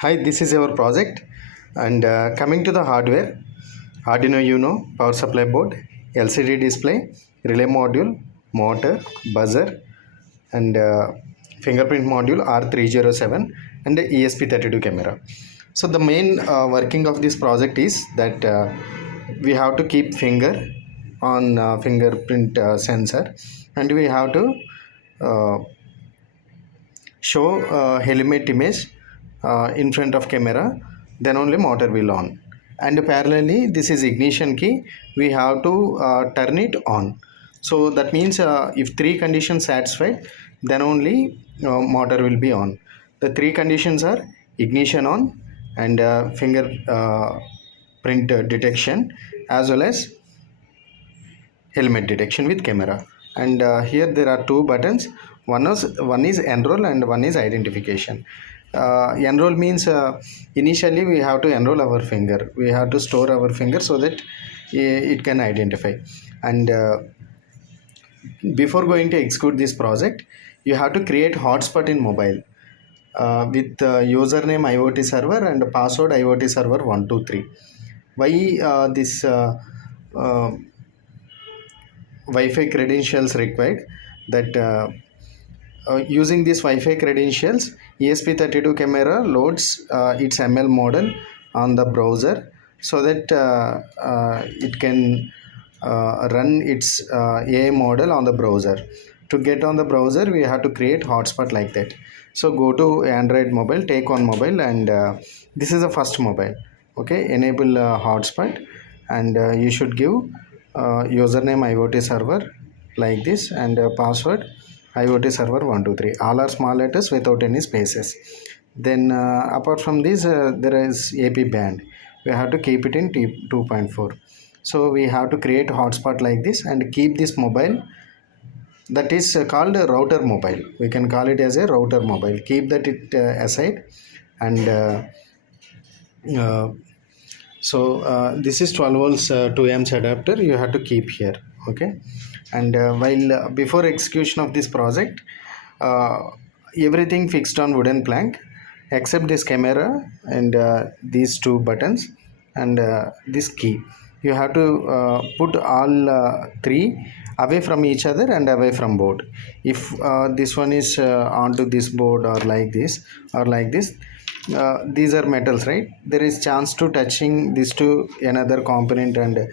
Hi, this is our project. And coming to the hardware, Arduino Uno, power supply board, LCD display, relay module, motor, buzzer, and fingerprint module R307, and the ESP32 camera. So the main working of this project is that we have to keep finger on fingerprint sensor, and we have to uh, show helmet image in front of camera, then only motor will on. And parallelly, this is ignition key, we have to turn it on. So that means if three conditions satisfied, then only motor will be on. The three conditions are ignition on, and finger print detection, as well as helmet detection with camera. And here there are two buttons. One is enroll and one is identification. Enroll means initially we have to enroll our finger, we have to store our finger so that it can identify. And before going to execute this project, you have to create hotspot in mobile with username IoT server and password IoT server 123. Why this uh, Wi-Fi credentials required? That using these Wi-Fi credentials, ESP32 camera loads its ML model on the browser, so that it can run its AI model on the browser. To get on the browser, we have to create hotspot like that. So go to Android mobile, take on mobile, and this is the first mobile. Okay, enable hotspot, and you should give username IoT server like this, and password IoT server 123. All are small letters without any spaces. Then apart from this, there is AP band. We have to keep it in 2.4. So we have to create hotspot like this and keep this mobile. That is called a router mobile. We can call it as a router mobile. Keep that it aside, and uh, so this is 12 volts 2 amps adapter you have to keep here. Okay. And while before execution of this project, uh, everything fixed on wooden plank except this camera and these two buttons and this key. You have to put all three away from each other and away from board. If this one is onto this board, or like this, or like this, these are metals, right? There is chance to touching this to another component, and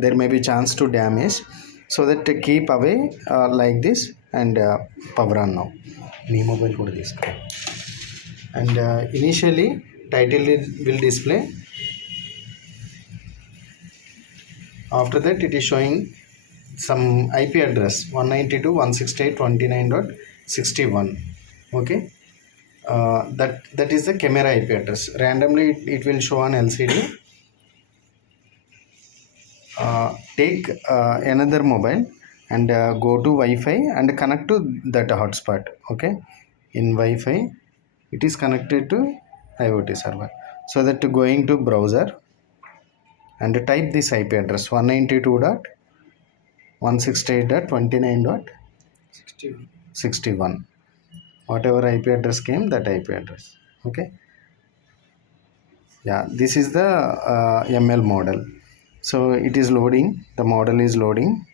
there may be chance to damage. So that to keep away like this, and power on now. Knee mobile కూడా తీసుకో. And initially title will display. After that, it is showing some IP address 192.168.29.61. Okay. That is the camera IP address. Randomly it will show on LCD. Take another mobile and go to Wi-Fi and connect to that hotspot. Okay. In Wi-Fi, it is connected to IoT server. So that going to browser and type this IP address 192.168.29.61. Whatever IP address came, that IP address. Okay. Yeah, this is the ML model. So it is loading, the model is loading,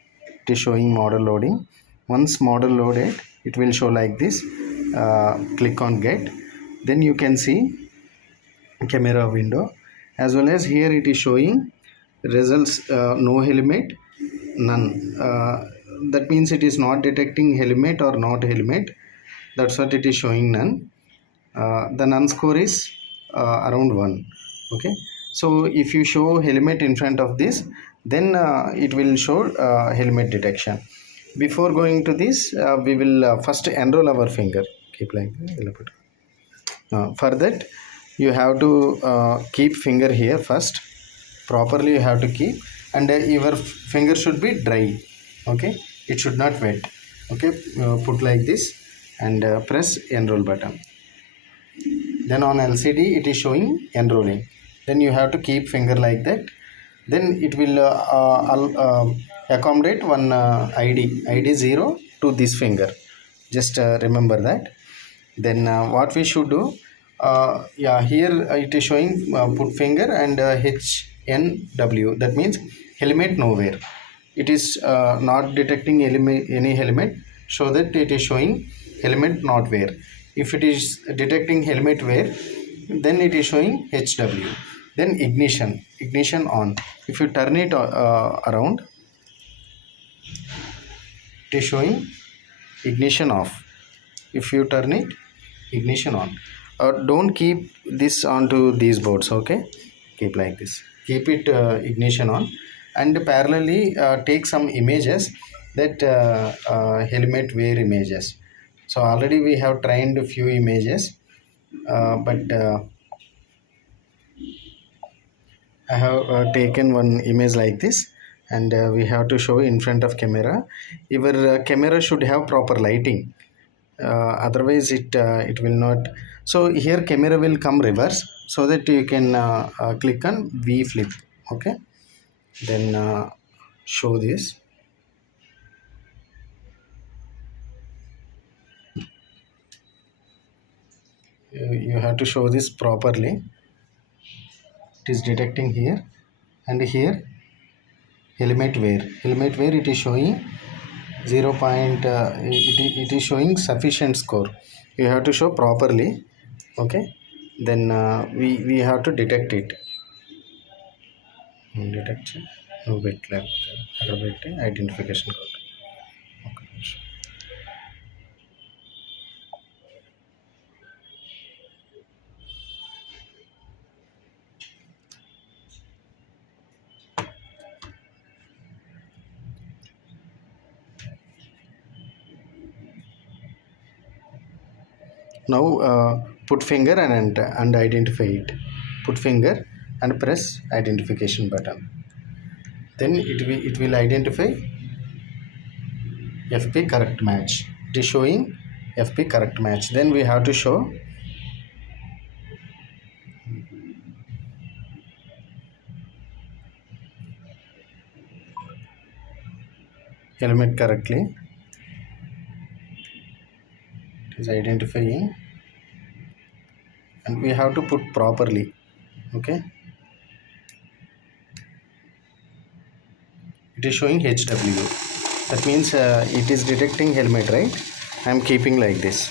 it is showing model loading. Once model loaded, it will show like this. Click on get, then you can see camera window, as well as here it is showing results. No helmet, none. That means it is not detecting helmet or not helmet. That's what it is showing, none. The none score is around 1. Okay. So if you show helmet in front of this, then it will show helmet detection. Before going to this, we will first enroll our finger. Keep like that. For that, you have to keep finger here first. Properly you have to keep, and your finger should be dry. Okay. It should not wet. Okay. Put like this, and press enroll button. Then on LCD it is showing enrolling. Then you have to keep finger like that. Then it will accommodate one ID 0 to this finger. Just remember that. Then what we should do, Yeah, here it is showing put finger and HNW, that means helmet nowhere. It is not detecting any helmet, so that it is showing helmet not wear. If it is detecting helmet wear, then it is showing HW. Then ignition on. If you turn it around, it is showing ignition off. If you turn it, ignition on. Don't keep this onto these boards, okay? Keep like this, keep it ignition on, and parallelly take some images, that helmet wear images. So already we have trained a few images, but I have taken one image like this, and we have to show in front of camera. Your camera should have proper lighting, otherwise it will not. So here camera will come reverse, so that you can click on V flip, okay? Then show this. You have to show this properly. It is detecting here, and here helmet wear it is showing 0 point, it is showing sufficient score. You have to show properly, okay? Then we have to detect it. Detection, no bit left, aggravated identification code. Okay. Now put finger and identify it. Put finger and press identification button. Then it will identify FP correct match. It is showing FP correct match. Then we have to show helmet correctly. It is identifying, and we have to put properly, okay? It is showing HW. That means it is detecting helmet, right? I am keeping like this.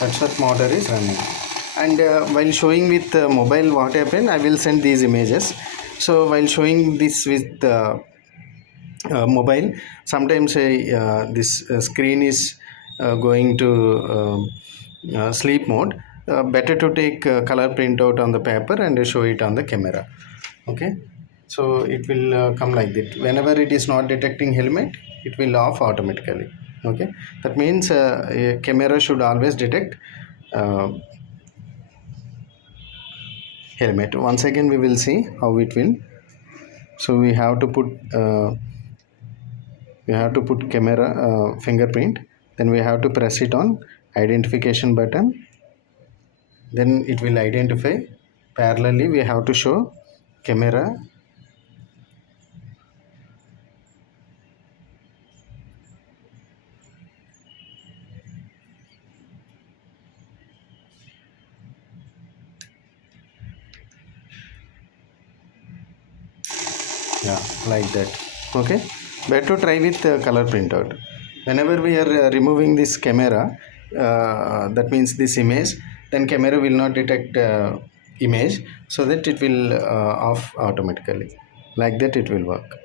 That's what motor is running. And while showing with mobile, what happened, I will send these images. So while showing this with mobile, sometimes this screen is going to sleep mode. Better to take color printout on the paper and show it on the camera, okay? So it will come like that. Whenever it is not detecting helmet, it will off automatically, okay? That means a camera should always detect uh, helmet. Once again we will see how it will. So we have to put camera fingerprint. Then we have to press it on identification button. Then it will identify. Parallelly we have to show camera. Yeah, like that, okay? Better try with color printout. Whenever we are removing this camera, that means this image, then camera will not detect image, so that it will off automatically. Like that it will work.